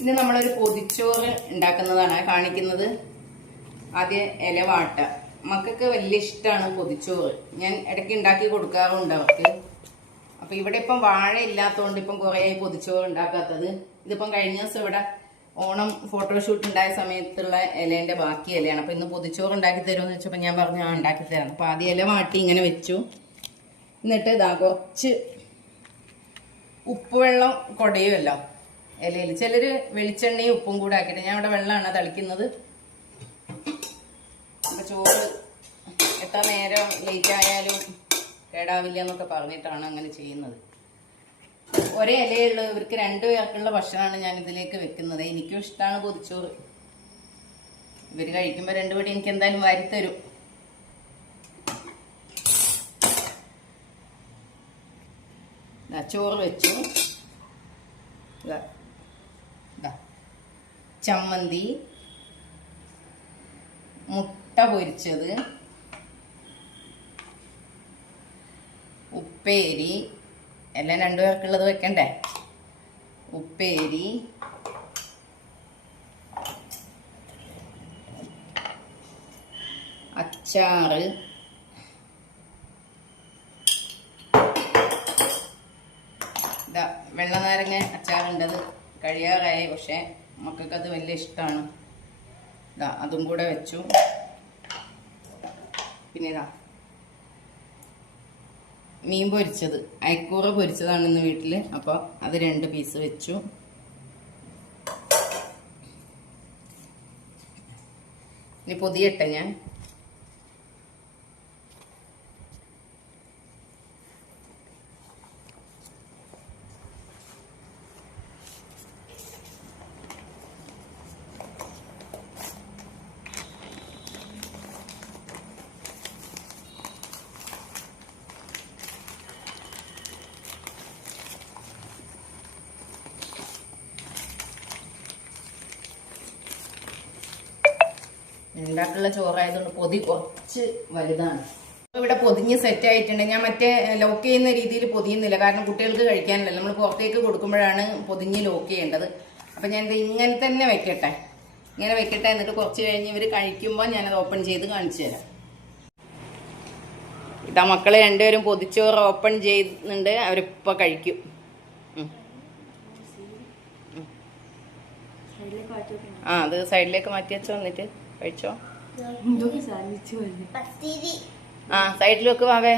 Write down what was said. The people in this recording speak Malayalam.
ഇനി നമ്മളൊരു പൊതിച്ചോറ് ഉണ്ടാക്കുന്നതാണ് കാണിക്കുന്നത്. ആദ്യം ഇല വാട്ട. മക്കൾക്ക് വലിയ ഇഷ്ടമാണ് പൊതിച്ചോറ്. ഞാൻ ഇടയ്ക്ക് ഉണ്ടാക്കി കൊടുക്കാറുണ്ട് അവർക്ക്. അപ്പം ഇവിടെ ഇപ്പം വാഴ ഇല്ലാത്തതുകൊണ്ട് ഇപ്പം കുറേ പൊതിച്ചോറ് ഉണ്ടാക്കാത്തത്. ഇതിപ്പം കഴിഞ്ഞ ദിവസം ഇവിടെ ഓണം ഫോട്ടോഷൂട്ട് ഉണ്ടായ സമയത്തുള്ള ഇലേൻ്റെ ബാക്കി ഇലയാണ്. അപ്പം ഇന്ന് പൊതിച്ചോറ് ഉണ്ടാക്കി തരുമെന്ന് വെച്ചപ്പോൾ ഞാൻ പറഞ്ഞു ഉണ്ടാക്കി തരാം. അപ്പം ആദ്യം ഇല വാട്ടി ഇങ്ങനെ വെച്ചു. എന്നിട്ട് ഇതാ കുറച്ച് ഉപ്പുവെള്ളം കുടയുമല്ലോ ഇലയിൽ. ചിലർ വെളിച്ചെണ്ണയും ഉപ്പും കൂടെ ആക്കിയിട്ട്, ഞാൻ ഇവിടെ വെള്ളമാണ് തളിക്കുന്നത്. അപ്പം ചോറ് എത്ര നേരം ലേറ്റ് ആയാലും കേടാവില്ല എന്നൊക്കെ പറഞ്ഞിട്ടാണ് അങ്ങനെ ചെയ്യുന്നത്. ഒരേ ഇലയുള്ള ഇവർക്ക് 2 പേർക്കുള്ള ഭക്ഷണമാണ് ഞാൻ ഇതിലേക്ക് വെക്കുന്നത്. എനിക്കും ഇഷ്ടമാണ് പൊതിച്ചോറ്. ഇവർ കഴിക്കുമ്പോൾ 2 പടി എനിക്ക് എന്തായാലും വാരിത്തരും. ചോറ് വെച്ചു. ചമ്മന്തി, മുട്ട പൊരിച്ചത്, ഉപ്പേരി, എല്ലാം 2 പേർക്കുള്ളത് വെക്കണ്ടേ. ഉപ്പേരി, അച്ചാറ്, ഇതാ വെള്ളനാരങ്ങ അച്ചാറുണ്ടത് കഴിയാറായി. പക്ഷെ മക്കൾക്കത് വലിയ ഇഷ്ടമാണ്. ഇതാ അതും കൂടെ വെച്ചു. പിന്നെ ഇതാ മീൻ പൊരിച്ചത്, അയക്കൂറ പൊരിച്ചതാണ് ഇന്ന് വീട്ടിൽ. അപ്പോൾ അത് 2 പീസ് വെച്ചു. ഇനി പൊതിയട്ടെ ഞാൻ. ഉണ്ടാക്കുള്ള ചോറായതുകൊണ്ട് പൊതി കുറച്ച് വലുതാണ്. ഇവിടെ പൊതിഞ്ഞ് സെറ്റ് ആയിട്ടുണ്ട്. ഞാൻ മറ്റേ ലോക്ക് ചെയ്യുന്ന രീതിയിൽ പൊതിയുന്നില്ല, കാരണം കുട്ടികൾക്ക് കഴിക്കാനല്ല, നമ്മൾ പുറത്തേക്ക് കൊടുക്കുമ്പോഴാണ് പൊതിഞ്ഞ് ലോക്ക് ചെയ്യേണ്ടത്. അപ്പം ഞാനിത് ഇങ്ങനെ തന്നെ വെക്കട്ടെ. ഇങ്ങനെ വെക്കട്ടെ. എന്നിട്ട് കുറച്ച് കഴിഞ്ഞ് ഇവർ കഴിക്കുമ്പോൾ ഞാനത് ഓപ്പൺ ചെയ്ത് കാണിച്ചു തരാം. ഇതാ മക്കൾ 2 പേരും പൊതിച്ചോറ് ഓപ്പൺ ചെയ്യുന്നുണ്ട്. അവരിപ്പോൾ കഴിക്കും. അത് സൈഡിലേക്ക് മാറ്റി വെച്ചോ, എന്നിട്ട് കഴിച്ചോ. സൈഡിൽ വെക്ക് വാവേ.